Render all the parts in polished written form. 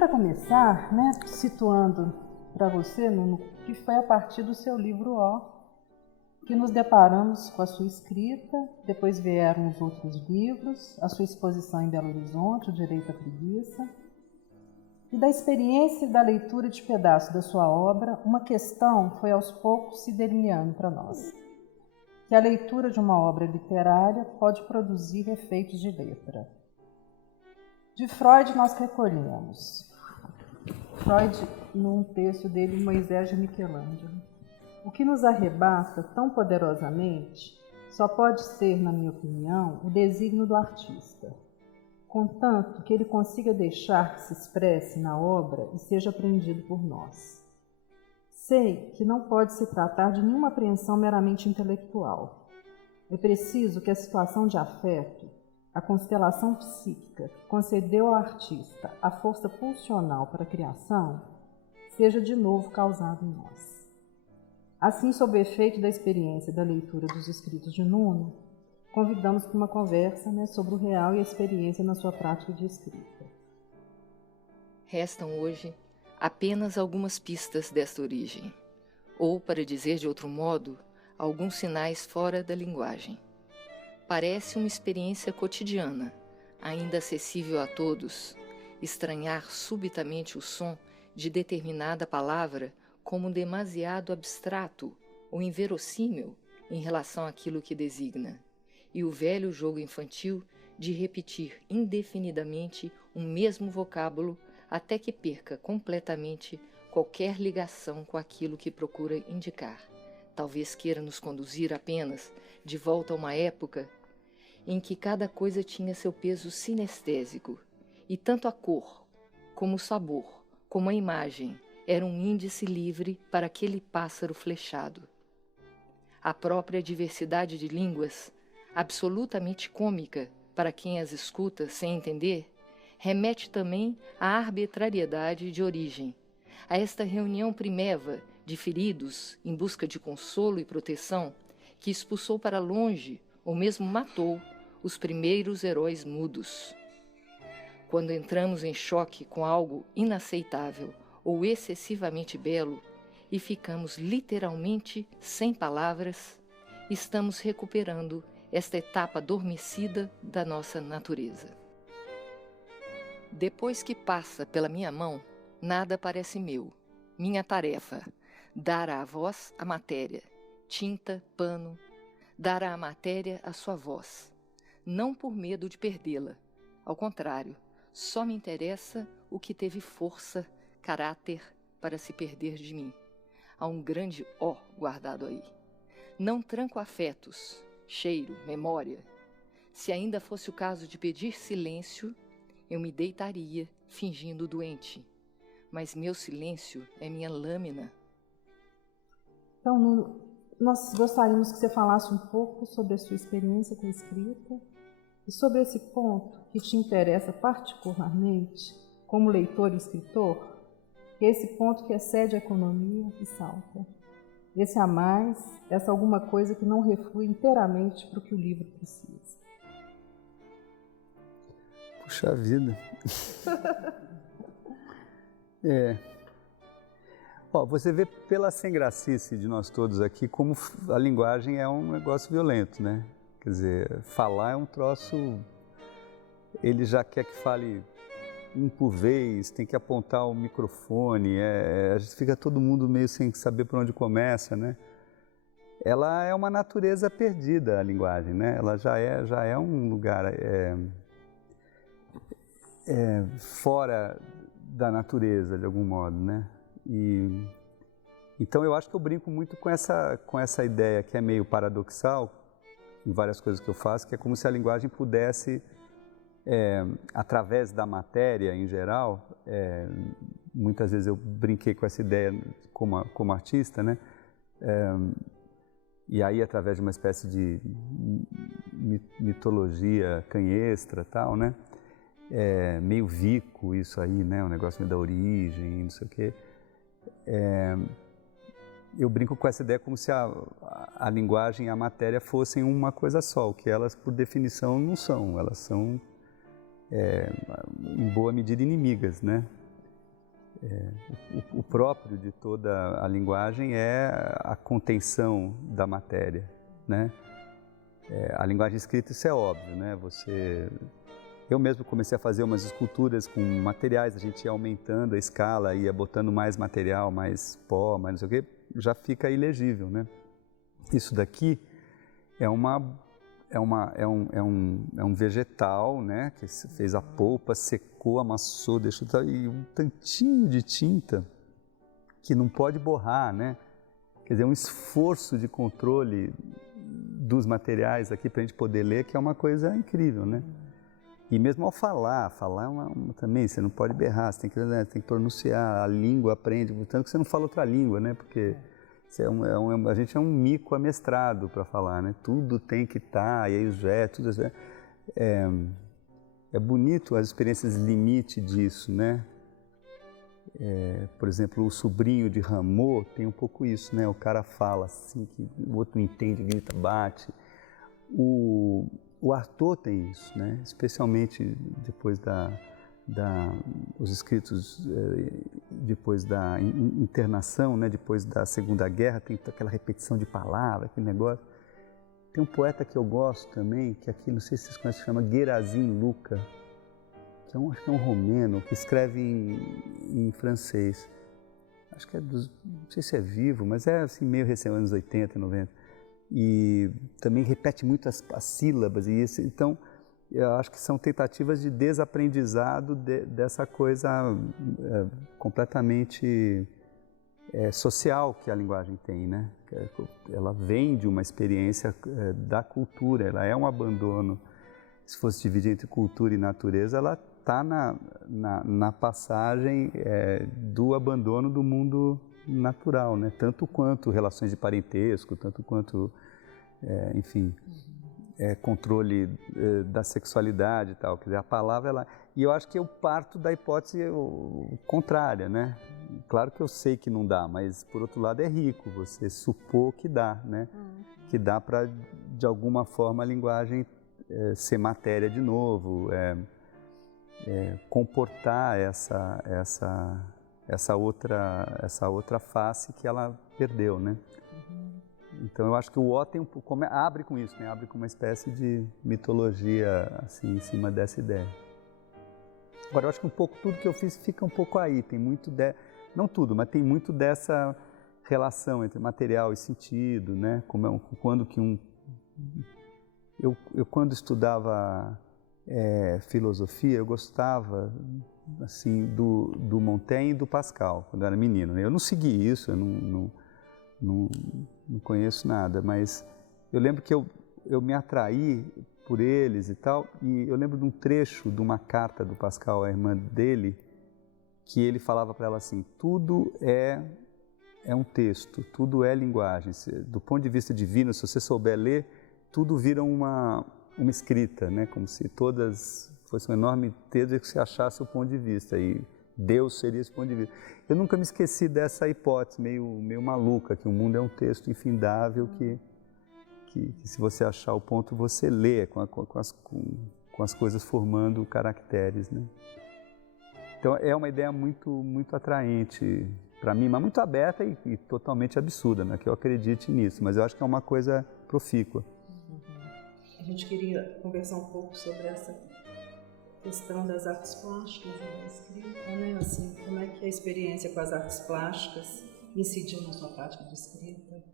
para começar, né, situando para você, Nuno, que foi a partir do seu livro O que nos deparamos com a sua escrita, depois vieram os outros livros, a sua exposição em Belo Horizonte, O Direito à Preguiça, e da experiência e da leitura de pedaços da sua obra, uma questão foi aos poucos se delineando para nós, que a leitura de uma obra literária pode produzir efeitos de letra. De Freud nós recolhemos. Freud, num texto dele, Moisés de Michelangelo. O que nos arrebata tão poderosamente só pode ser, na minha opinião, o desígnio do artista, contanto que ele consiga deixar que se expresse na obra e seja apreendido por nós. Sei que não pode se tratar de nenhuma apreensão meramente intelectual. É preciso que a situação de afeto, a constelação psíquica que concedeu ao artista a força pulsional para a criação, seja de novo causada em nós. Assim, sob o efeito da experiência da leitura dos escritos de Nuno, convidamos para uma conversa, sobre o real e a experiência na sua prática de escrita. Restam hoje apenas algumas pistas desta origem, ou, para dizer de outro modo, alguns sinais fora da linguagem. Parece uma experiência cotidiana, ainda acessível a todos, estranhar subitamente o som de determinada palavra como demasiado abstrato ou inverossímil em relação àquilo que designa, e o velho jogo infantil de repetir indefinidamente um mesmo vocábulo até que perca completamente qualquer ligação com aquilo que procura indicar. Talvez queira nos conduzir apenas de volta a uma época em que cada coisa tinha seu peso sinestésico, e tanto a cor, como o sabor, como a imagem, era um índice livre para aquele pássaro flechado. A própria diversidade de línguas, absolutamente cômica para quem as escuta sem entender, remete também à arbitrariedade de origem, a esta reunião primeva de feridos em busca de consolo e proteção que expulsou para longe ou mesmo matou os primeiros heróis mudos. Quando entramos em choque com algo inaceitável ou excessivamente belo e ficamos literalmente sem palavras, estamos recuperando esta etapa adormecida da nossa natureza. Depois que passa pela minha mão, nada parece meu. Minha tarefa, dar à voz a matéria, tinta, pano, dar à matéria a sua voz. Não por medo de perdê-la. Ao contrário, só me interessa o que teve força, caráter para se perder de mim. Há um grande ó guardado aí. Não tranco afetos, cheiro, memória. Se ainda fosse o caso de pedir silêncio, eu me deitaria fingindo doente. Mas meu silêncio é minha lâmina. Então, Nuno, nós gostaríamos que você falasse um pouco sobre a sua experiência com a escrita e sobre esse ponto que te interessa particularmente como leitor e escritor, que é esse ponto que excede a economia e salta. Esse a mais, essa alguma coisa que não reflui inteiramente para o que o livro precisa. Puxa vida. Você vê pela sem-gracice de nós todos aqui como a linguagem é um negócio violento, né? Quer dizer, falar é um troço... Ele já quer que fale um por vez, tem que apontar o microfone, a gente fica todo mundo meio sem saber por onde começa, né? Ela é uma natureza perdida, a linguagem, né? Ela já é um lugar fora da natureza, de algum modo, né? Então eu acho que eu brinco muito com essa ideia que é meio paradoxal em várias coisas que eu faço, que é como se a linguagem pudesse, através da matéria em geral, muitas vezes eu brinquei com essa ideia como artista, né? E aí através de uma espécie de mitologia canhestra, tal, né? Meio Vico isso aí, né? Um negócio meio da origem, não sei o quê. Eu brinco com essa ideia como se a linguagem e a matéria fossem uma coisa só, o que elas, por definição, não são. Elas são, em boa medida, inimigas, né? O próprio de toda a linguagem é a contenção da matéria, né? A linguagem escrita, isso é óbvio, né? Eu mesmo comecei a fazer umas esculturas com materiais, a gente ia aumentando a escala, ia botando mais material, mais pó, mais não sei o quê, já fica ilegível, né? Isso daqui é um vegetal, né? Que fez a polpa, secou, amassou, deixou e um tantinho de tinta que não pode borrar, né? Quer dizer, um esforço de controle dos materiais aqui para a gente poder ler, que é uma coisa incrível, né? E mesmo ao falar também, você não pode berrar, você tem que pronunciar, a língua aprende, tanto que você não fala outra língua, né? Porque a gente é um mico amestrado para falar, né? Tudo tem que estar, e aí os tudo é bonito as experiências limite disso, né? Por exemplo, o sobrinho de Rameau tem um pouco isso, né? O cara fala assim, que o outro não entende, grita, bate. O Artaud tem isso, né? Especialmente depois os escritos depois da internação, né? Depois da Segunda Guerra, tem aquela repetição de palavras, aquele negócio. Tem um poeta que eu gosto também, que aqui, não sei se vocês conhecem, se chama Gerasim Luca, que acho que é um romeno, que escreve em francês. Acho que não sei se é vivo, mas é assim, meio recém, anos 80, 90. E também repete muito as sílabas. Então, eu acho que são tentativas de desaprendizado dessa coisa completamente social que a linguagem tem, né? Ela vem de uma experiência da cultura, ela é um abandono. Se fosse dividir entre cultura e natureza, ela está na passagem do abandono do mundo natural, né? Tanto quanto relações de parentesco, tanto quanto, enfim, controle da sexualidade e tal. Quer dizer, a palavra, e eu acho que eu parto da hipótese contrária, né? Claro que eu sei que não dá, mas por outro lado é rico você supor que dá, né? Que dá para, de alguma forma, a linguagem ser matéria de novo, comportar essa outra face que ela perdeu, né? Então eu acho que o O abre com isso, né? Abre com uma espécie de mitologia assim em cima dessa ideia. Agora eu acho que um pouco tudo que eu fiz fica um pouco aí, tem muito não tudo, mas tem muito dessa relação entre material e sentido, né? Quando eu quando estudava filosofia, eu gostava assim do Montaigne e do Pascal, quando eu era menino. Eu não segui isso, eu não conheço nada, mas eu lembro que eu me atraí por eles e tal, e eu lembro de um trecho de uma carta do Pascal à irmã dele, que ele falava para ela assim: tudo é um texto, tudo é linguagem. Do ponto de vista divino, se você souber ler, tudo vira uma escrita, né? Como se todas fossem um enorme texto que você achasse o ponto de vista, e Deus seria esse ponto de vista. Eu nunca me esqueci dessa hipótese meio maluca, que o mundo é um texto infindável, que se você achar o ponto, você lê com as coisas formando caracteres, né? Então é uma ideia muito, muito atraente para mim, mas muito aberta e totalmente absurda, né? Que eu acredite nisso, mas eu acho que é uma coisa profícua. A gente queria conversar um pouco sobre essa questão das artes plásticas na escrita, né? Assim, como é que a experiência com as artes plásticas incidiu na sua prática de escrita?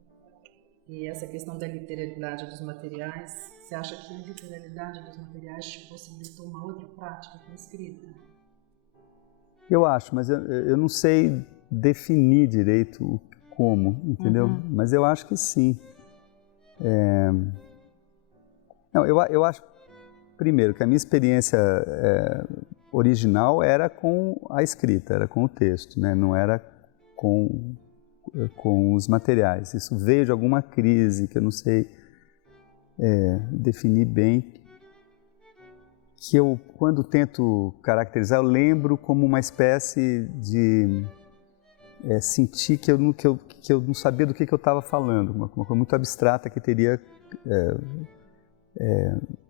E essa questão da literalidade dos materiais, você acha que a literalidade dos materiais te possibilitou uma outra prática com a escrita? Eu acho, mas eu não sei definir direito como, entendeu? Mas eu acho que sim. Não, eu acho, primeiro, que a minha experiência original era com a escrita, era com o texto, né? Não era com os materiais. Isso veio de alguma crise que eu não sei definir bem, que eu, quando tento caracterizar, eu lembro como uma espécie de sentir que eu não sabia do que eu estava falando, uma coisa muito abstrata que teria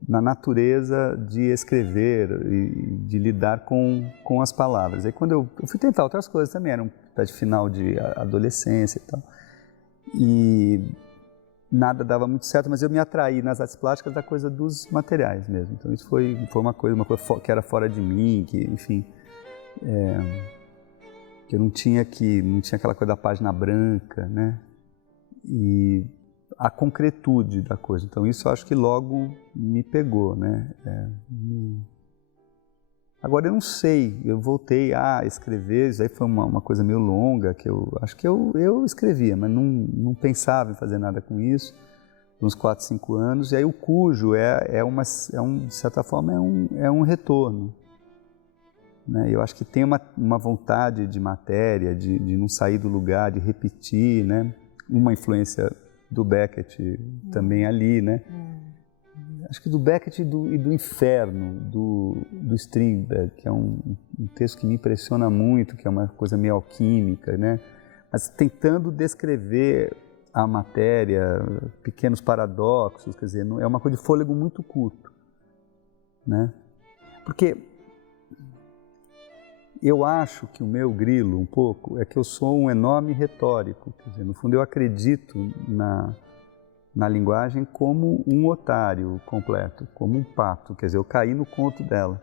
na natureza de escrever e de lidar com as palavras. Aí quando eu fui tentar outras coisas também, era um de final de adolescência e tal, e nada dava muito certo, mas eu me atraí nas artes plásticas da coisa dos materiais mesmo. Então isso foi uma coisa que era fora de mim, que, enfim, que eu não tinha aquela coisa da página branca, né? E a concretude da coisa. Então isso eu acho que logo me pegou, né? Agora eu não sei, eu voltei a escrever, isso aí foi uma coisa meio longa, que eu acho que eu escrevia, mas não pensava em fazer nada com isso, uns 4, 5 anos, e aí o Cujo de certa forma é um retorno. Né? Eu acho que tem uma vontade de matéria, de não sair do lugar, de repetir, né? Uma influência do Beckett também ali, né? Acho que do Beckett e do Inferno, do Strindberg, que é um texto que me impressiona muito, que é uma coisa meio alquímica, né? Mas tentando descrever a matéria, pequenos paradoxos, quer dizer, é uma coisa de fôlego muito curto, né? Porque eu acho que o meu grilo, um pouco, é que eu sou um enorme retórico, quer dizer, no fundo eu acredito na linguagem como um otário completo, como um pato, quer dizer, eu caí no conto dela.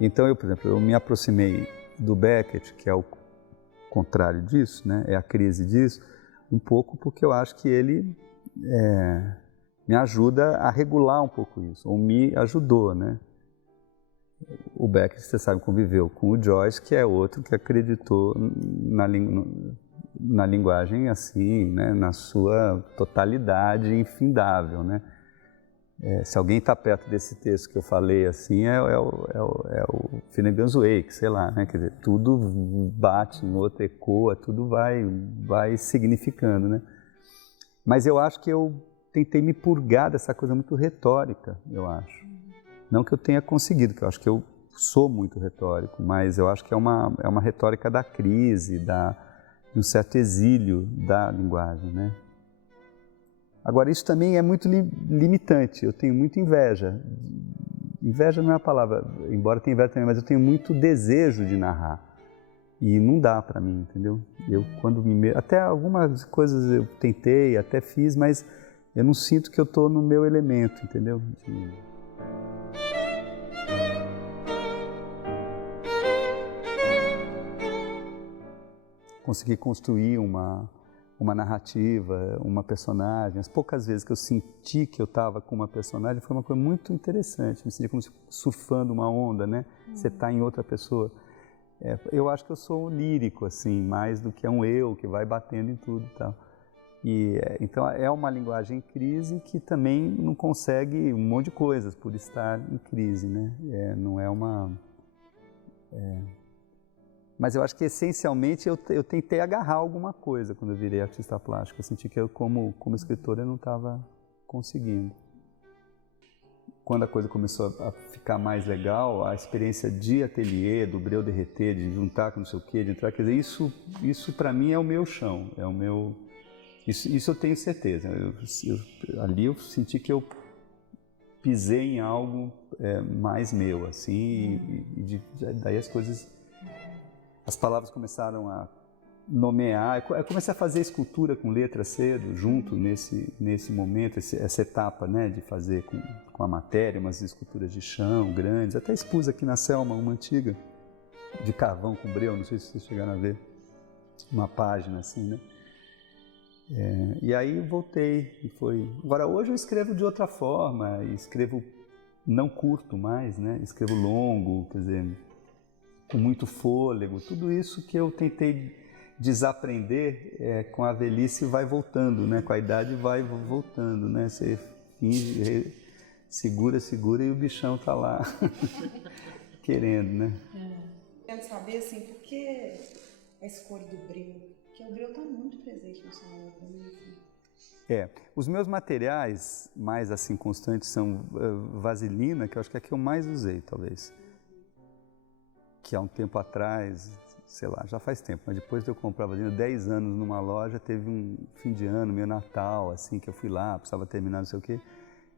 Então, por exemplo, eu me aproximei do Beckett, que é o contrário disso, né? É a crise disso, um pouco porque eu acho que ele me ajuda a regular um pouco isso, ou me ajudou, né? O Beckett, você sabe, conviveu com o Joyce, que é outro que acreditou na linguagem assim, né, na sua totalidade infindável, né? Se alguém está perto desse texto que eu falei assim, é o Finnegan's Wake, sei lá, né? Quer dizer, tudo bate no outro, ecoa, tudo vai significando, né? Mas eu acho que eu tentei me purgar dessa coisa muito retórica, eu acho. Não que eu tenha conseguido, que eu acho que eu sou muito retórico, mas eu acho que é uma retórica da crise, de um certo exílio da linguagem, né? Agora, isso também é muito limitante, eu tenho muita inveja. Inveja não é a palavra, embora tenha inveja também, mas eu tenho muito desejo de narrar. E não dá para mim, entendeu? Até algumas coisas eu tentei, até fiz, mas eu não sinto que eu estou no meu elemento, entendeu? Consegui construir uma narrativa, uma personagem. As poucas vezes que eu senti que eu estava com uma personagem foi uma coisa muito interessante. Me senti como surfando uma onda, né? Você está em outra pessoa. Eu acho que eu sou um lírico, assim, mais do que um eu que vai batendo em tudo e tal. Então é uma linguagem em crise que também não consegue um monte de coisas por estar em crise, né? Não é uma... Mas eu acho que, essencialmente, eu tentei agarrar alguma coisa quando eu virei artista plástico. Eu senti que eu, como escritor, eu não estava conseguindo. Quando a coisa começou a ficar mais legal, a experiência de ateliê, do breu derreter, de juntar com não sei o quê, de entrar... Quer dizer, isso para mim é o meu chão, é o meu... Isso eu tenho certeza. Ali eu senti que eu pisei em algo mais meu, assim, daí as coisas... As palavras começaram a nomear, eu comecei a fazer escultura com letra cedo, junto nesse momento, essa etapa, né, de fazer com a matéria, umas esculturas de chão grandes, até expus aqui na Selma uma antiga, de carvão com breu, não sei se vocês chegaram a ver, uma página assim, né. E aí voltei, e foi... Agora, hoje eu escrevo de outra forma, escrevo, não curto mais, né, escrevo longo, quer dizer... com muito fôlego, tudo isso que eu tentei desaprender com a velhice vai voltando, né? Com a idade vai voltando, né? Você finge, segura e o bichão tá lá querendo, né? Quero saber, assim, por que a escolha do breu? Porque o breu está muito presente na sua obra, né? Os meus materiais mais assim constantes são vaselina, que eu acho que é a que eu mais usei, talvez. Que há um tempo atrás, sei lá, já faz tempo, mas depois de eu comprar vaselina, 10 anos numa loja, teve um fim de ano, meu Natal, assim, que eu fui lá, precisava terminar, não sei o quê,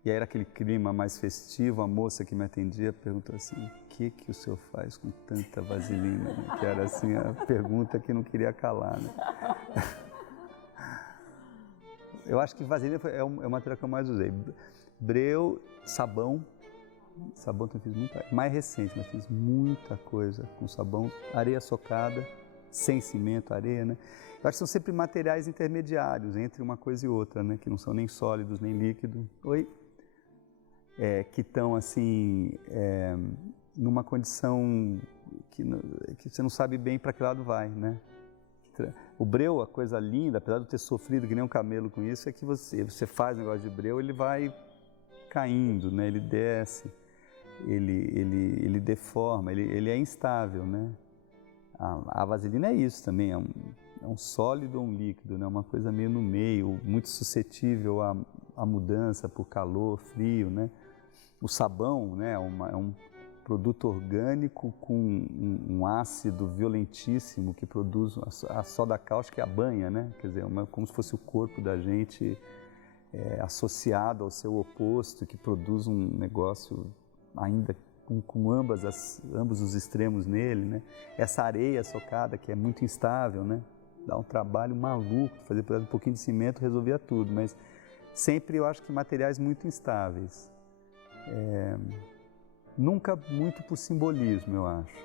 E aí era aquele clima mais festivo, a moça que me atendia perguntou assim, o que o senhor faz com tanta vaselina? Né? Que era assim a pergunta que não queria calar, né? Eu acho que vaselina é o material que eu mais usei. Breu, sabão também fiz muita, mais recente, mas fiz muita coisa com sabão, areia socada, sem cimento, areia, né? Eu acho que são sempre materiais intermediários entre uma coisa e outra, né? Que não são nem sólidos, nem líquidos. Que estão assim, numa condição que você não sabe bem para que lado vai, né? O breu, a coisa linda, apesar de eu ter sofrido que nem um camelo com isso, é que você faz um negócio de breu, ele vai caindo, né? Ele desce, ele deforma, ele é instável, né? A vaselina é isso também, é um sólido ou um líquido, né? Uma coisa meio no meio, muito suscetível à mudança por calor, frio, né? O sabão, né? É um produto orgânico com um ácido violentíssimo que produz a soda cáustica, a banha, né? Quer dizer, como se fosse o corpo da gente associado ao seu oposto, que produz um negócio ainda com ambos os extremos nele, né? Essa areia socada que é muito instável, né? Dá um trabalho maluco, fazer um pouquinho de cimento resolvia tudo, mas sempre eu acho que materiais muito instáveis. Nunca muito por simbolismo, eu acho.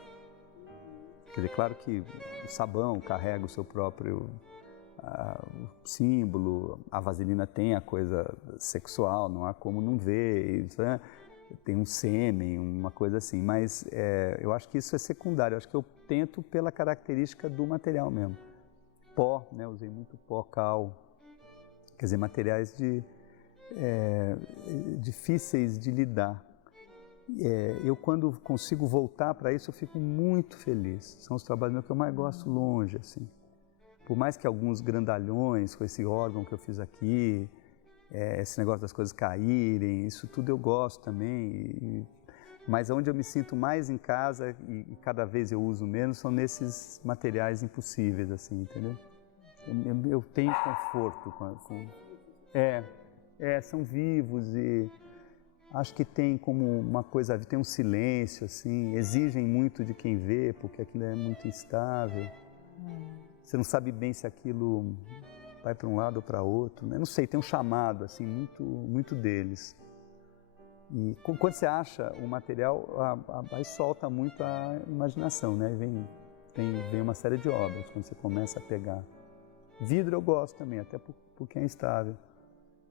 Quer dizer, claro que o sabão carrega o seu próprio símbolo, a vaselina tem a coisa sexual, não há como não ver, isso, né? Tem um sêmen, uma coisa assim, mas eu acho que isso é secundário, eu acho que eu tento pela característica do material mesmo. Pó, né? Usei muito pó, cal, quer dizer, materiais difíceis de lidar. Eu quando consigo voltar para isso, eu fico muito feliz. São os trabalhos meus que eu mais gosto longe, assim. Por mais que alguns grandalhões com esse órgão que eu fiz aqui, esse negócio das coisas caírem, isso tudo eu gosto também. Mas onde eu me sinto mais em casa e cada vez eu uso menos são nesses materiais impossíveis, assim, entendeu? Eu tenho conforto com são vivos e acho que tem como uma coisa, tem um silêncio, assim, exigem muito de quem vê, porque aquilo é muito instável. Você não sabe bem se aquilo vai para um lado ou para outro, né? Não sei, tem um chamado, assim, muito, muito deles. E quando você acha o material, aí solta muito a imaginação, né? Vem uma série de obras quando você começa a pegar. Vidro eu gosto também, até porque é instável.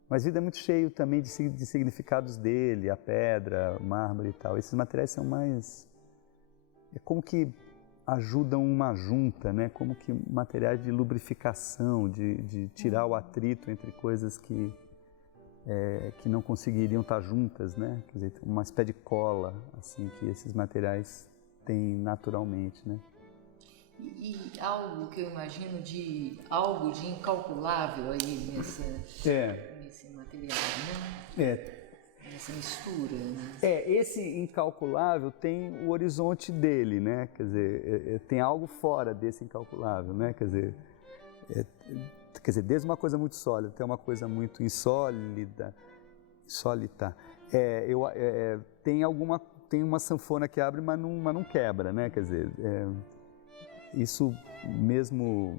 Mas vidro é muito cheio também de significados dele, a pedra, o mármore e tal. Esses materiais são mais... É como que ajudam uma junta, né? Como que materiais de lubrificação, de tirar o atrito entre coisas que não conseguiriam estar juntas, né? Quer dizer, uma espécie de cola, assim, que esses materiais têm naturalmente, né? E algo que eu imagino algo de incalculável aí nesse material, né? Essa mistura, né? Esse incalculável tem o horizonte dele, né? Quer dizer, tem algo fora desse incalculável, né? Quer dizer, desde uma coisa muito sólida até uma coisa muito insólita. Tem uma sanfona que abre, mas não quebra, né? Quer dizer, isso mesmo...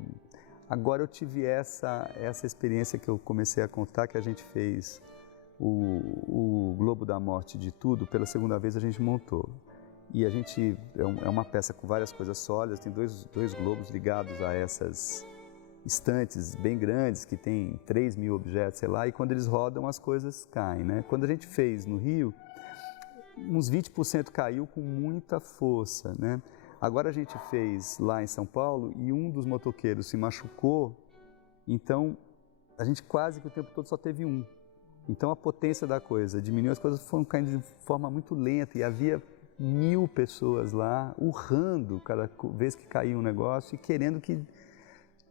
Agora eu tive essa experiência que eu comecei a contar, que a gente fez o Globo da Morte de Tudo, pela segunda vez a gente montou. E a gente, é uma peça com várias coisas sólidas, tem dois globos ligados a essas estantes bem grandes, que tem 3.000 objetos, sei lá, e quando eles rodam as coisas caem, né? Quando a gente fez no Rio, uns 20% caiu com muita força, né? Agora a gente fez lá em São Paulo e um dos motoqueiros se machucou, então a gente quase que o tempo todo só teve um. Então a potência da coisa diminuiu, as coisas foram caindo de forma muito lenta e havia 1.000 pessoas lá urrando cada vez que caía um negócio e querendo que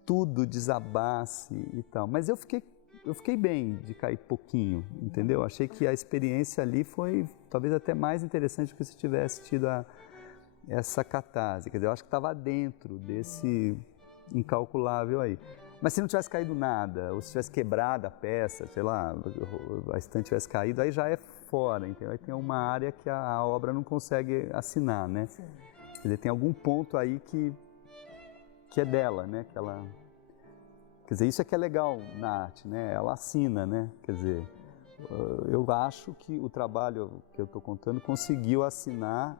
tudo desabasse e tal. Mas eu fiquei bem de cair pouquinho, entendeu? Achei que a experiência ali foi talvez até mais interessante do que se tivesse tido essa catarse. Quer dizer, eu acho que estava dentro desse incalculável aí. Mas se não tivesse caído nada, ou se tivesse quebrado a peça, sei lá, a estante tivesse caído, aí já é fora, entendeu? Aí tem uma área que a obra não consegue assinar, né? Sim. Quer dizer, tem algum ponto aí que é dela, né? Que ela... Quer dizer, isso é que é legal na arte, né? Ela assina, né? Quer dizer, eu acho que o trabalho que eu estou contando conseguiu assinar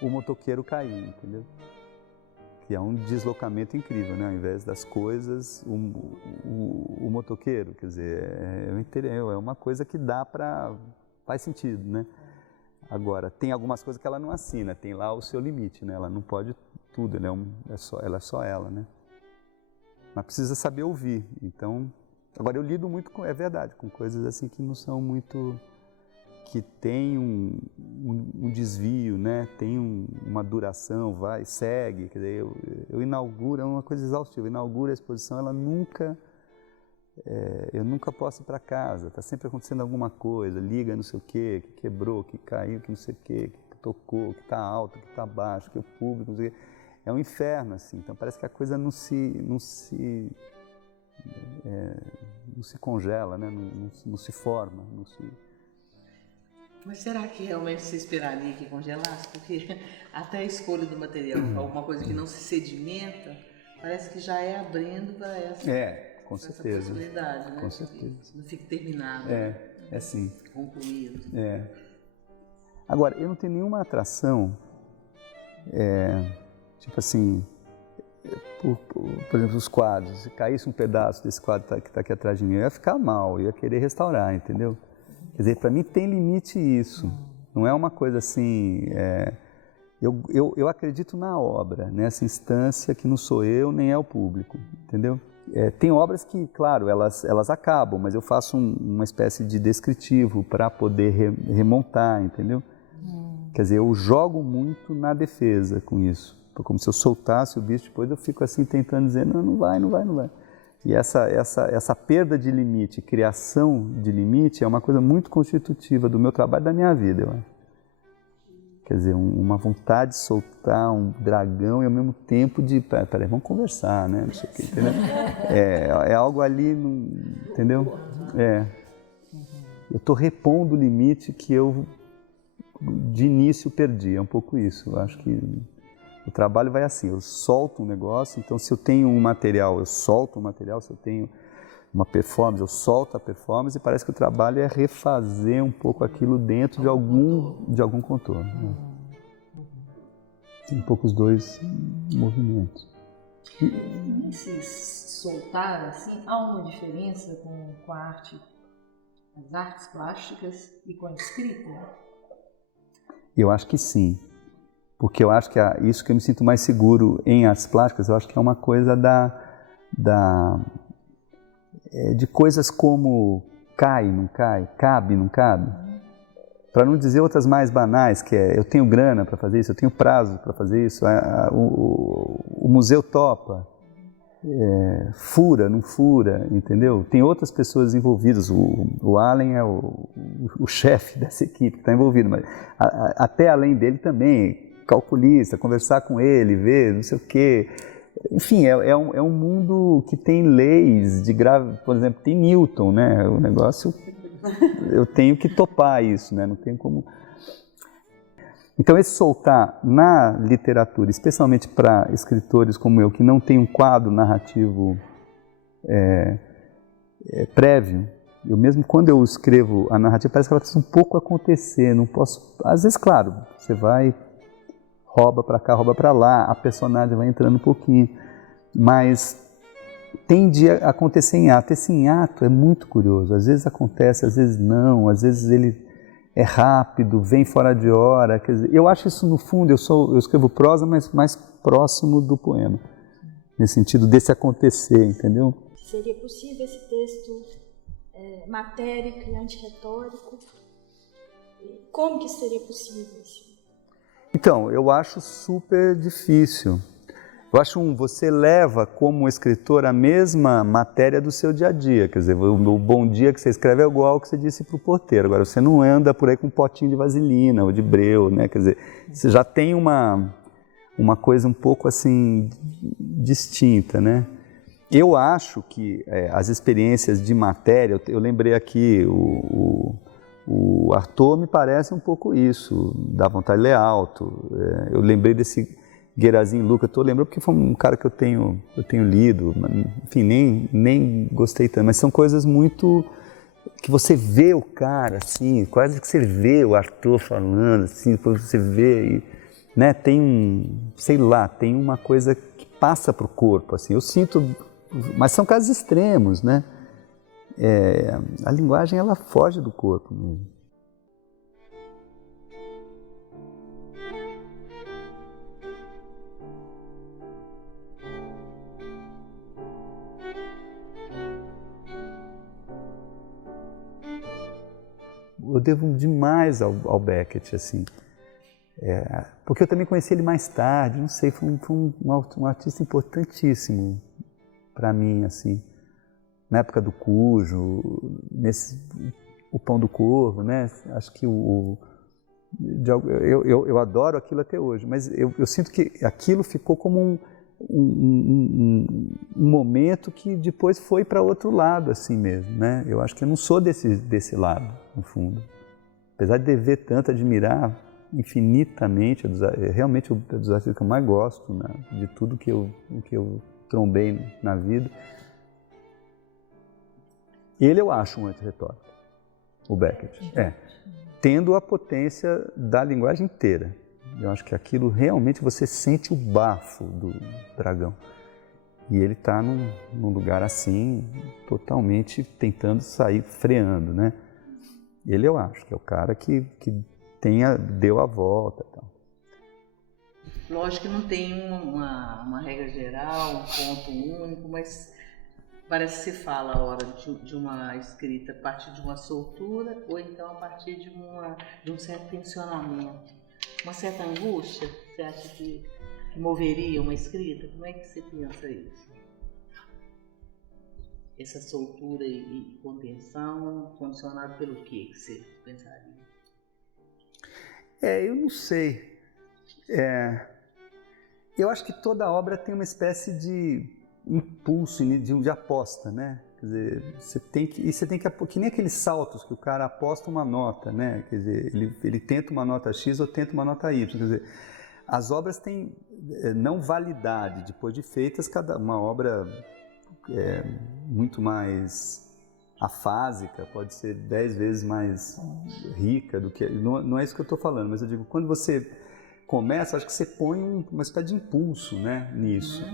o motoqueiro cair, entendeu? Que é um deslocamento incrível, né? Ao invés das coisas, o motoqueiro, quer dizer, é uma coisa que dá para... faz sentido, né? Agora, tem algumas coisas que ela não assina, tem lá o seu limite, né? Ela não pode tudo, ela é só ela, né? Mas precisa saber ouvir, então... Agora, eu lido muito, é verdade, com coisas assim que não são muito... que tem um desvio, né? Tem uma duração, vai, segue, quer dizer, eu inauguro, é uma coisa exaustiva, eu inauguro a exposição, ela nunca... eu nunca posso ir para casa, está sempre acontecendo alguma coisa, liga não sei o quê, que quebrou, que caiu, que não sei o quê, que tocou, que está alto, que está baixo, que o público, não sei o quê. É um inferno, assim, então parece que a coisa não se congela, né? não se forma, não se... Mas será que realmente você esperaria que congelasse? Porque até a escolha do material, alguma coisa que não se sedimenta, parece que já é abrindo para com certeza. Possibilidade, né? Com certeza. Não fica terminado. É sim. Concluído. Agora, eu não tenho nenhuma atração, tipo assim, por exemplo, os quadros. Se caísse um pedaço desse quadro que está aqui atrás de mim, eu ia ficar mal, eu ia querer restaurar, entendeu? Quer dizer, para mim tem limite isso. Não é uma coisa assim... Eu acredito na obra, nessa instância que não sou eu nem é o público, entendeu? Tem obras que, claro, elas acabam, mas eu faço uma espécie de descritivo para poder remontar, entendeu? Quer dizer, eu jogo muito na defesa com isso. Como se eu soltasse o bicho, depois eu fico assim tentando dizer, não vai. E essa perda de limite, criação de limite, é uma coisa muito constitutiva do meu trabalho e da minha vida, eu acho. Quer dizer, uma vontade de soltar um dragão e ao mesmo tempo de, peraí, vamos conversar, né? Não sei o que, entendeu? É algo ali, entendeu? Eu estou repondo o limite que eu, de início, perdi. É um pouco isso. Eu acho que o trabalho vai assim, eu solto um negócio, então se eu tenho um material, eu solto um material, se eu tenho uma performance, eu solto a performance e parece que o trabalho é refazer um pouco aquilo dentro de algum contorno. Né? Tem um pouco os dois movimentos. Nesse soltar, assim, há uma diferença com a arte, as artes plásticas e com a escrita? Eu acho que sim. Porque eu acho que isso que eu me sinto mais seguro em artes plásticas, eu acho que é uma coisa de coisas como cai, não cai, cabe, não cabe. Para não dizer outras mais banais, que eu tenho grana para fazer isso, eu tenho prazo para fazer isso, o museu topa, fura, não fura, entendeu? Tem outras pessoas envolvidas, o Allen é o chefe dessa equipe que está envolvido, mas até além dele também, calculista, conversar com ele, ver não sei o quê. Enfim, é um mundo que tem leis de por exemplo, tem Newton, né? O negócio, eu tenho que topar isso, né? Não tem como... Então, esse soltar na literatura, especialmente para escritores como eu, que não tem um quadro narrativo prévio, eu mesmo quando eu escrevo a narrativa, parece que ela precisa um pouco acontecer, não posso... Às vezes, claro, você vai... rouba para cá, rouba para lá, a personagem vai entrando um pouquinho, mas tende a acontecer em ato. Esse em ato é muito curioso, às vezes acontece, às vezes não, às vezes ele é rápido, vem fora de hora, quer dizer, eu acho isso no fundo, eu escrevo prosa, mas mais próximo do poema, nesse sentido desse acontecer, entendeu? Seria possível esse texto matérico e antirretórico? Como que seria possível isso? Então, eu acho super difícil. Eu acho você leva como escritor a mesma matéria do seu dia a dia. Quer dizer, o bom dia que você escreve é igual ao que você disse para o porteiro. Agora, você não anda por aí com um potinho de vaselina ou de breu, né? Quer dizer, você já tem uma coisa um pouco assim distinta, né? Eu acho que as experiências de matéria, eu lembrei aqui, o Arthur me parece um pouco isso, dá vontade de ler alto. Eu lembrei desse Guerasim Luca, eu lembrando porque foi um cara que eu tenho lido, enfim, nem gostei tanto, mas são coisas muito que você vê o cara, assim, quase que você vê o Arthur falando, assim, depois você vê, né, sei lá, tem uma coisa que passa para o corpo, assim, eu sinto, mas são casos extremos, né? A linguagem, ela foge do corpo mesmo. Eu devo demais ao Beckett, assim, porque eu também conheci ele mais tarde, não sei, foi um artista importantíssimo para mim, assim, na época do Cujo, o Pão do Corvo, né? Acho que eu adoro aquilo até hoje, mas eu sinto que aquilo ficou como um momento que depois foi para outro lado, assim mesmo, né? Eu acho que eu não sou desse lado, no fundo. Apesar de dever tanto, admirar infinitamente, realmente é dos artistas que eu mais gosto, né? De tudo que eu trombei na vida. Ele eu acho um antirretórico, o Beckett. Tendo a potência da linguagem inteira. Eu acho que aquilo realmente você sente o bafo do dragão. E ele está num lugar assim, totalmente tentando sair, freando, né? Ele eu acho que é o cara que deu a volta. Tal. Lógico que não tem uma regra geral, um ponto único, mas parece que se fala a hora de uma escrita a partir de uma soltura ou então a partir de um certo tensionamento. Uma certa angústia, você acha que moveria uma escrita? Como é que você pensa isso? Essa soltura e contenção, condicionado pelo que você pensaria? Eu não sei. Eu acho que toda obra tem uma espécie de impulso, de aposta, né? Quer dizer, você tem que nem aqueles saltos que o cara aposta uma nota, né? Quer dizer, ele tenta uma nota X ou tenta uma nota Y. Quer dizer, as obras têm não validade depois de feitas, uma obra muito mais afásica, pode ser 10 vezes mais rica do que... Não é isso que eu estou falando, mas eu digo, quando você começa, acho que você põe uma espécie de impulso, né, nisso.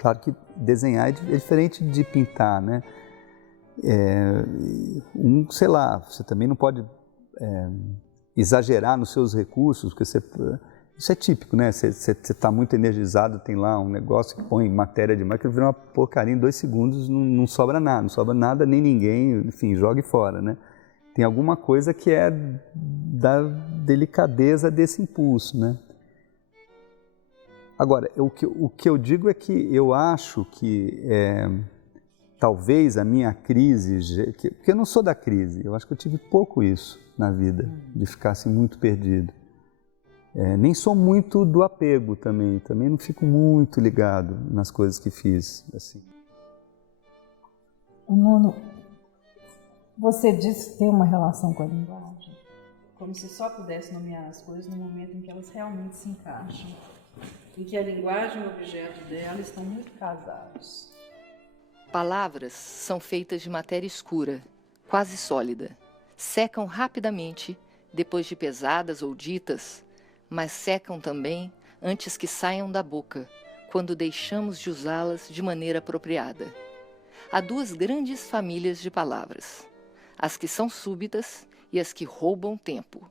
Claro que desenhar é diferente de pintar, né? Sei lá, você também não pode exagerar nos seus recursos, porque isso é típico, né? Você está muito energizado, tem lá um negócio que põe matéria demais, que vira uma porcaria em 2 segundos, não sobra nada, nem ninguém, enfim, jogue fora, né? Tem alguma coisa que é da delicadeza desse impulso, né? Agora, o que eu digo é que eu acho que talvez a minha crise, porque eu não sou da crise, eu acho que eu tive pouco isso na vida, de ficar assim muito perdido. Nem sou muito do apego também não fico muito ligado nas coisas que fiz. Assim. Nuno, você disse que tem uma relação com a linguagem, como se só pudesse nomear as coisas no momento em que elas realmente se encaixam. Em que a linguagem e o objeto dela estão muito casados. Palavras são feitas de matéria escura, quase sólida. Secam rapidamente, depois de pesadas ou ditas, mas secam também antes que saiam da boca, quando deixamos de usá-las de maneira apropriada. Há 2 grandes famílias de palavras, as que são súbitas e as que roubam tempo.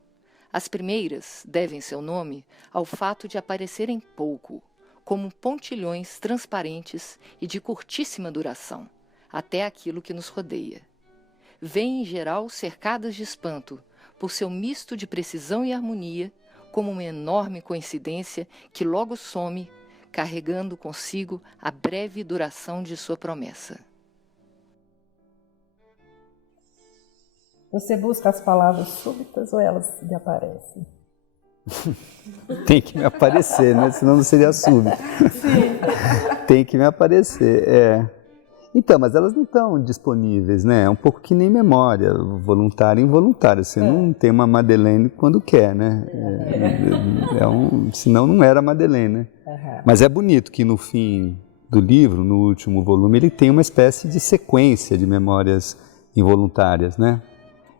As primeiras devem seu nome ao fato de aparecerem pouco, como pontilhões transparentes e de curtíssima duração, até aquilo que nos rodeia. Vêm em geral cercadas de espanto, por seu misto de precisão e harmonia, como uma enorme coincidência que logo some, carregando consigo a breve duração de sua promessa. Você busca as palavras súbitas ou elas lhe aparecem? Tem que me aparecer, né? Senão não seria súbito. Tem que me aparecer, Então, mas elas não estão disponíveis, né? É um pouco que nem memória, voluntária e involuntária. Você não tem uma Madeleine quando quer, né? Senão não era Madeleine, né? Mas é bonito que no fim do livro, no último volume, ele tem uma espécie de sequência de memórias involuntárias, né?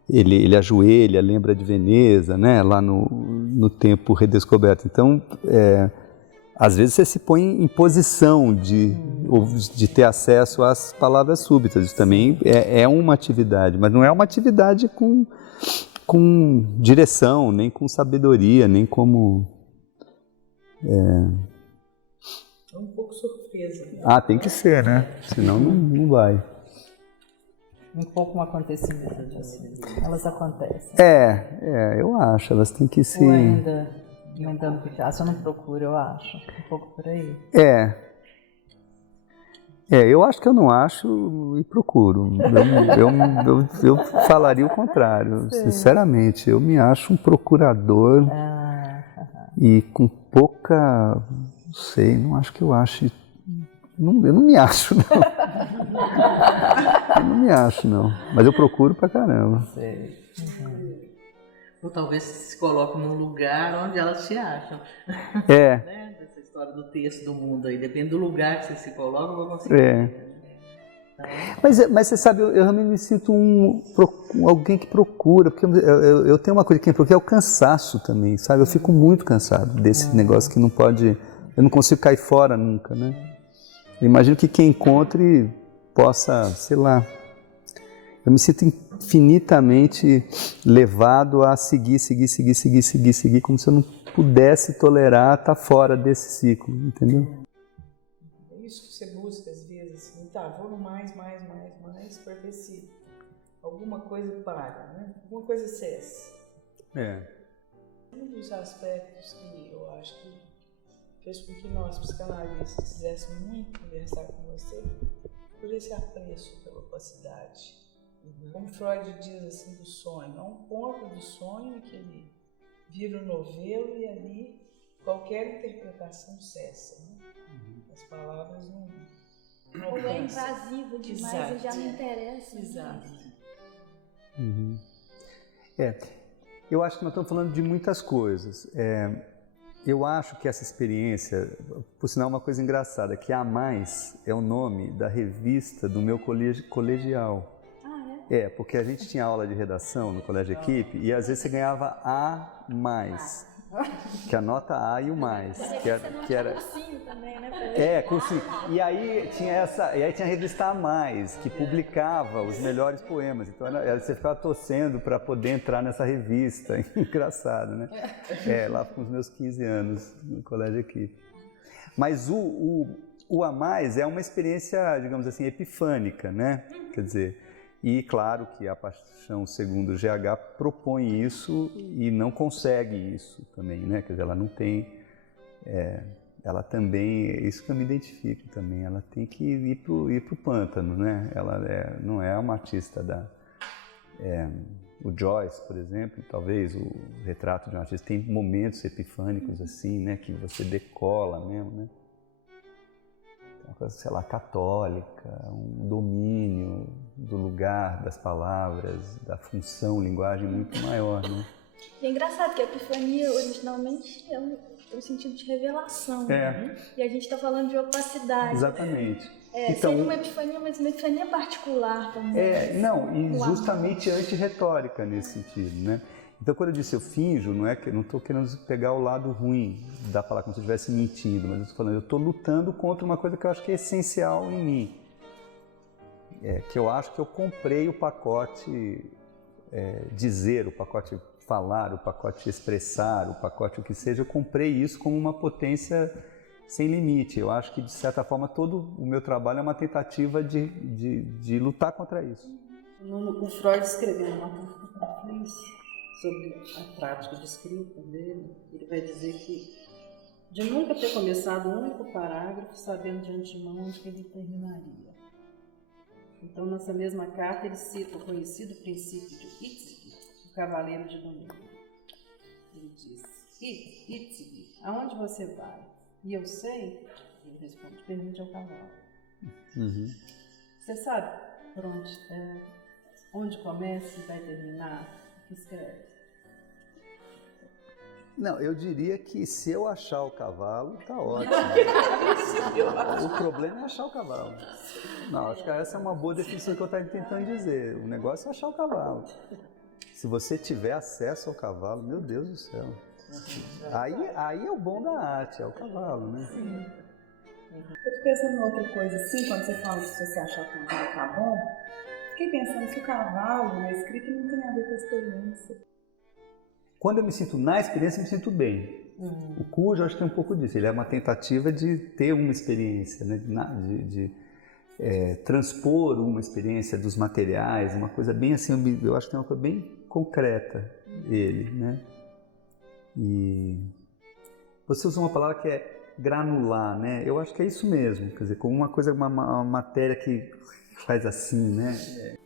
Ele ajoelha, lembra de Veneza, né? Lá no tempo redescoberto. Então, às vezes você se põe em posição de ter acesso às palavras súbitas. Isso também é uma atividade, mas não é uma atividade com direção, nem com sabedoria, nem como... É um pouco surpresa. Tem que ser, né? Senão não vai. Um pouco um acontecimento, assim. Elas acontecem. Eu acho, elas têm que se... Ou ainda inventando Picasso, eu não procuro, eu acho. Um pouco por aí. Eu acho que eu não acho e procuro. Eu falaria o contrário, sinceramente. Eu me acho um procurador e com pouca... Não sei, não acho que eu ache... eu não me acho, não. Eu não me acho, não. Mas eu procuro pra caramba. Sei. Ou talvez se coloque num lugar onde elas se acham. É. Essa história do texto do mundo aí. Depende do lugar que você se coloca, eu vou conseguir. Mas você sabe, eu realmente me sinto alguém que procura, porque eu tenho uma coisa que é o cansaço também, sabe? Eu fico muito cansado desse negócio que não pode... Eu não consigo cair fora nunca, né? Eu imagino que quem encontre possa, sei lá... Eu me sinto infinitamente levado a seguir, como se eu não pudesse tolerar estar fora desse ciclo, entendeu? É isso que você busca às vezes, assim, vou no mais, para ver se alguma coisa para, né? Alguma coisa cessa. Um dos aspectos que eu acho que fez com que nós, psicanalistas, quiséssemos muito conversar com você, por esse apreço pela opacidade. Como Freud diz assim do sonho, é um ponto do sonho que ele vira um novelo e ali qualquer interpretação cessa, né? As palavras não Ou é invasivo demais e já não interessa. Exato. Eu acho que nós estamos falando de muitas coisas. Eu acho que essa experiência, por sinal, uma coisa engraçada, que A Mais é o nome da revista do meu colegial. Porque a gente tinha aula de redação no Colégio Equipe e às vezes você ganhava A+, que é a nota A e o mais. Que era cursinho também, né? Cursinho. E aí tinha a revista A Mais, que publicava os melhores poemas. Então você ficava torcendo para poder entrar nessa revista. Engraçado, né? Lá com os meus 15 anos no Colégio Equipe. Mas o A Mais é uma experiência, digamos assim, epifânica, né? Quer dizer... E claro que a Paixão segundo GH propõe isso e não consegue isso também, né? Quer dizer, ela não tem... ela também... Isso que eu me identifico também. Ela tem que ir pro pântano, né? Ela não é uma artista o Joyce, por exemplo, talvez o retrato de um artista tem momentos epifânicos assim, né? Que você decola mesmo, né? Uma coisa, sei lá, católica, um domínio do lugar, das palavras, da função, linguagem muito maior, né? E é engraçado que a epifania originalmente é um sentido de revelação, né? E a gente está falando de opacidade. Exatamente. Então, seria uma epifania, mas uma epifania particular também. E justamente antirretórica nesse sentido, né? Então, quando eu disse eu finjo, não estou querendo pegar o lado ruim da palavra, como se eu estivesse mentindo, mas eu estou falando, eu estou lutando contra uma coisa que eu acho que é essencial em mim. Que eu acho que eu comprei o pacote dizer, o pacote falar, o pacote expressar, o pacote o que seja, eu comprei isso como uma potência sem limite. Eu acho que, de certa forma, todo o meu trabalho é uma tentativa de lutar contra isso. O Freud escreveu uma conferência sobre a prática de escrita dele, ele vai dizer que de nunca ter começado um único parágrafo sabendo de antemão onde ele terminaria. Então, nessa mesma carta, ele cita o conhecido princípio de Itzig, o Cavaleiro de Domingo. Ele diz: Itzig, aonde você vai? E eu sei, ele responde, pergunte ao cavalo. Uhum. Você sabe por onde começa e vai terminar o que escreve? Não, eu diria que se eu achar o cavalo, tá ótimo. O problema é achar o cavalo. Não, acho que essa é uma boa definição que eu estava tentando dizer. O negócio é achar o cavalo. Se você tiver acesso ao cavalo, meu Deus do céu. Aí é o bom da arte, é o cavalo, né? Sim. Eu tô pensando em outra coisa assim, quando você fala que se você achar que o cavalo tá bom, fiquei pensando se o cavalo na escrita não tem a ver com a experiência. Quando eu me sinto na experiência, eu me sinto bem. O cujo, acho que tem um pouco disso. Ele é uma tentativa de ter uma experiência, né? de transpor uma experiência dos materiais, uma coisa bem assim, eu acho que é uma coisa bem concreta ele, né? E você usa uma palavra que é granular, né? Eu acho que é isso mesmo, quer dizer, como uma coisa, uma matéria que faz assim, né?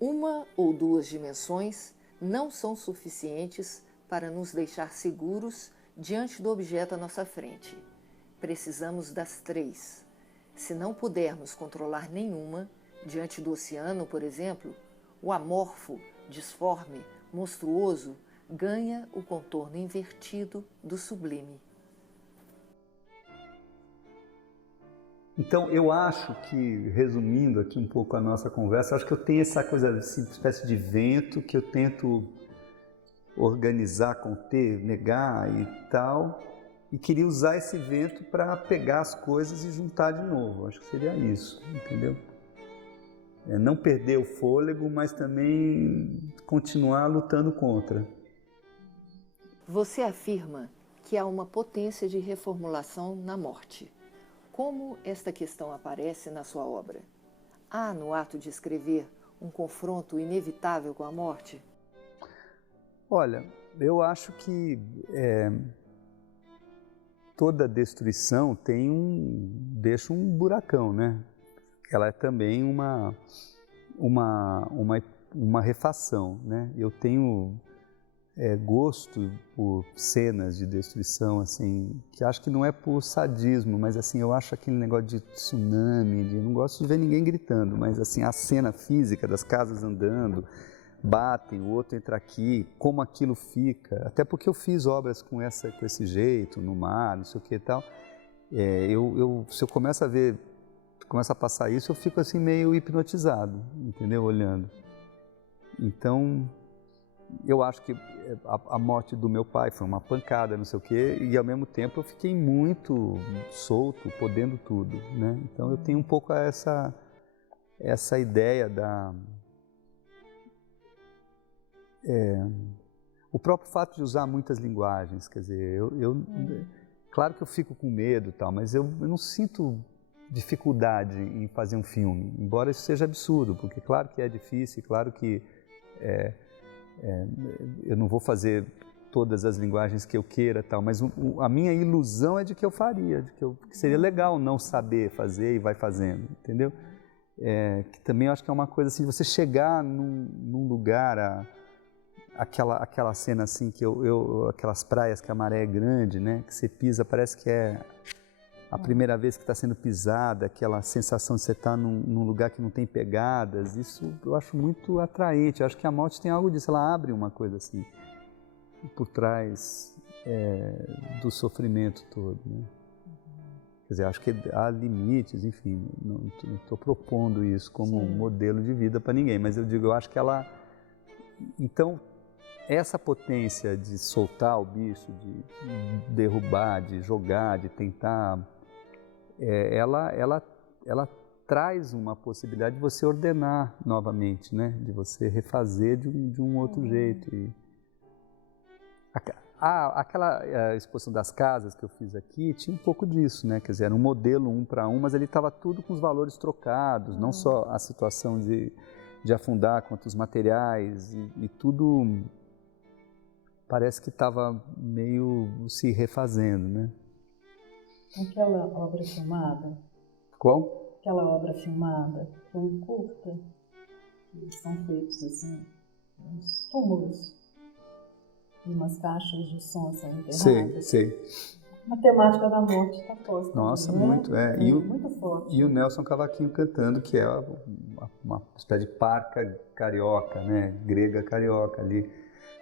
Uma ou duas dimensões não são suficientes para nos deixar seguros diante do objeto à nossa frente. Precisamos das três. Se não pudermos controlar nenhuma, diante do oceano, por exemplo, o amorfo, disforme, monstruoso, ganha o contorno invertido do sublime. Então, eu acho que, resumindo aqui um pouco a nossa conversa, acho que eu tenho essa coisa, essa espécie de vento que eu tento organizar, conter, negar e tal, e queria usar esse vento para pegar as coisas e juntar de novo. Acho que seria isso, entendeu? Não perder o fôlego, mas também continuar lutando contra. Você afirma que há uma potência de reformulação na morte. Como esta questão aparece na sua obra? Há, no ato de escrever, um confronto inevitável com a morte? Olha, eu acho que toda destruição deixa um buracão, né? Ela é também uma refação, né? Eu tenho gosto por cenas de destruição, assim, que acho que não é por sadismo, mas assim, eu acho aquele negócio de tsunami, eu não gosto de ver ninguém gritando, mas assim, a cena física das casas andando, batem, o outro entra aqui, como aquilo fica, até porque eu fiz obras com esse jeito, no mar, não sei o que e tal, se eu começo a passar isso, eu fico assim meio hipnotizado, entendeu? Olhando. Então, eu acho que a morte do meu pai foi uma pancada, não sei o quê, e ao mesmo tempo eu fiquei muito solto, podendo tudo, né? Então eu tenho um pouco essa ideia o próprio fato de usar muitas linguagens, quer dizer, claro que eu fico com medo e tal, mas eu não sinto dificuldade em fazer um filme, embora isso seja absurdo, porque claro que é difícil, claro que eu não vou fazer todas as linguagens que eu queira, tal, mas a minha ilusão é de que eu faria, que seria legal não saber fazer e vai fazendo, entendeu? Que também eu acho que é uma coisa assim, de você chegar num lugar, aquela cena assim, aquelas praias que a maré é grande, né, que você pisa, parece que é a primeira vez que está sendo pisada, aquela sensação de você estar num lugar que não tem pegadas, isso eu acho muito atraente. Eu acho que a morte tem algo disso, ela abre uma coisa assim, por trás do sofrimento todo, né? Quer dizer, acho que há limites, enfim, não estou propondo isso como um modelo de vida para ninguém, mas eu acho que ela... Então, essa potência de soltar o bicho, de derrubar, de jogar, de tentar... ela traz uma possibilidade de você ordenar novamente, né? De você refazer de um outro jeito. E aquela exposição das casas que eu fiz aqui tinha um pouco disso, né? Quer dizer, era um modelo 1 para 1, mas ele estava tudo com os valores trocados, não só a situação de afundar, quanto os materiais e tudo parece que estava meio se refazendo, né? Aquela obra filmada. Qual? Aquela obra filmada, foi um curta, que são feitos assim, uns túmulos. e umas caixas de som sendo Sei, enterradas. sei. A temática da morte está posta. Nossa, ali, né? muito. Muito forte. E o Nelson Cavaquinho cantando, que é uma espécie de parca carioca, né? Grega carioca ali,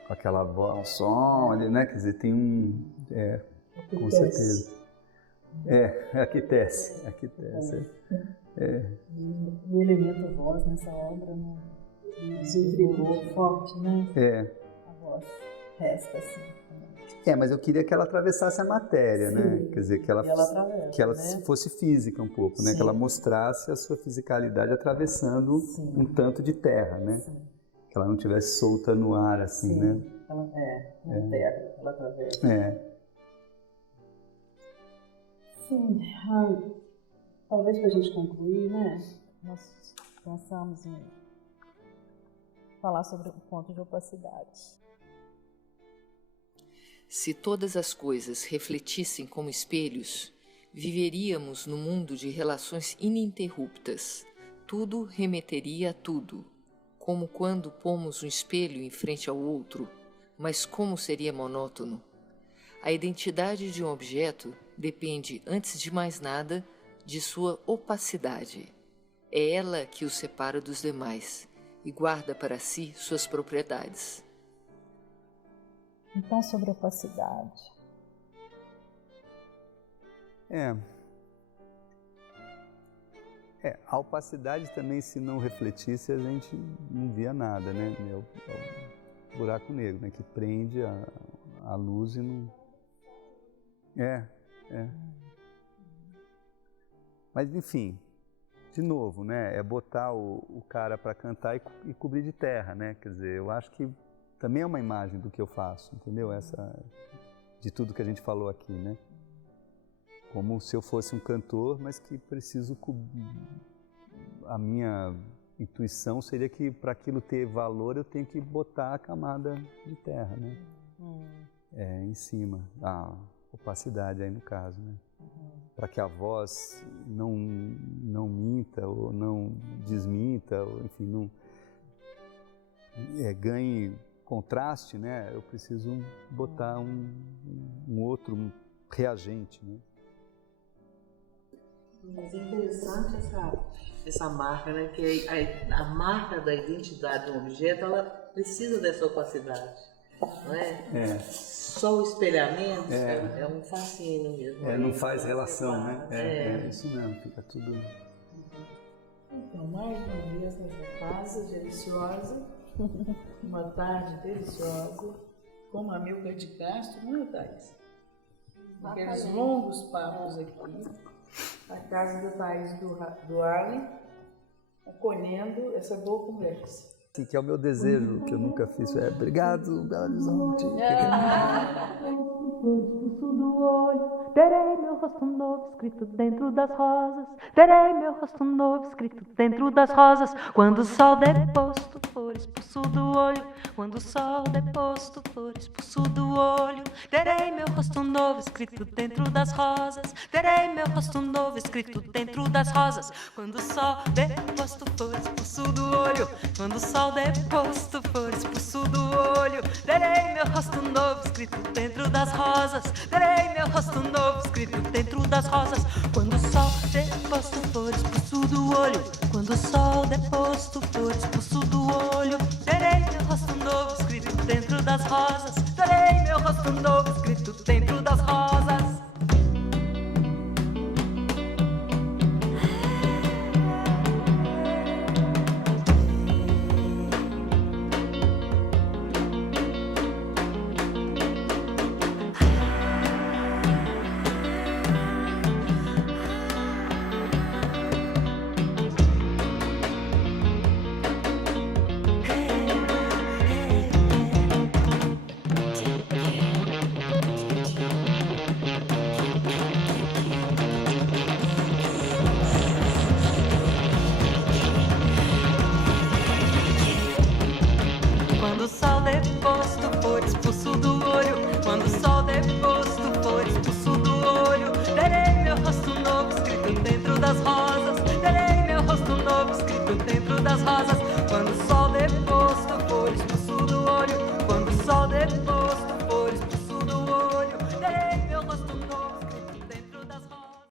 com aquela voz, um som ali, né? Quer dizer, tem um... com certeza. Aqui tece. O elemento voz nessa obra, né? Desintrigou forte, né? A voz resta assim. Mas eu queria que ela atravessasse a matéria, né? Quer dizer, que ela né? fosse física um pouco, né? Que ela mostrasse a sua fisicalidade atravessando um tanto de terra, né? Sim. Que ela não estivesse solta no ar, assim, né? Ela terra, ela atravessa. Sim, talvez para a gente concluir, né? Nós pensamos em falar sobre o ponto de opacidade. Se todas as coisas refletissem como espelhos, viveríamos num mundo de relações ininterruptas. Tudo remeteria a tudo, como quando pomos um espelho em frente ao outro, mas como seria monótono? A identidade de um objeto depende, antes de mais nada, de sua opacidade. É ela que o separa dos demais e guarda para si suas propriedades. Então, sobre opacidade. A opacidade também, se não refletisse, a gente não via nada, né? É o buraco negro, né? Que prende a luz e não... Mas, enfim, de novo, né? É botar o cara para cantar e cobrir de terra, né? Quer dizer, eu acho que também é uma imagem do que eu faço, entendeu? De tudo que a gente falou aqui, né? Como se eu fosse um cantor, mas que preciso... A minha intuição seria que para aquilo ter valor eu tenho que botar a camada de terra, né? Em cima, a opacidade aí no caso, né? Para que a voz não minta ou não desminta, ou enfim, não ganhe contraste, né? Eu preciso botar um outro reagente, né? Mas é interessante essa marca, né? Que a marca da identidade de um objeto, ela precisa dessa opacidade, não é? Só o espelhamento é um fascínio mesmo. Não faz relação, né? É isso mesmo, fica tudo... Então, mais uma vez nessa casa deliciosa, uma tarde deliciosa, com uma Amilcar de Castro, não é, Thais? Aqueles longos papos aqui, a casa do Thais do Arlen, acolhendo essa boa conversa. Sim, que é o meu desejo, que eu nunca fiz, obrigado, Belo Horizonte. Do olho, terei meu rosto novo escrito dentro das rosas. Terei meu rosto novo escrito dentro das rosas. Quando o sol deposto for expulso do olho, quando o sol deposto for expulso do olho, terei meu rosto novo escrito dentro das rosas. Terei meu rosto novo escrito dentro das rosas. Quando o sol deposto for expulso do olho, quando o sol deposto for expulso do olho, terei meu rosto novo escrito dentro das rosas. Terei meu rosto novo escrito dentro das rosas. Quando o sol deposto for expulso do olho, quando o sol deposto for expulso do olho, terei meu rosto novo escrito dentro das rosas. Terei meu rosto novo escrito dentro das rosas. Das rosas, terei meu rosto novo escrito dentro das rosas. Quando o sol depois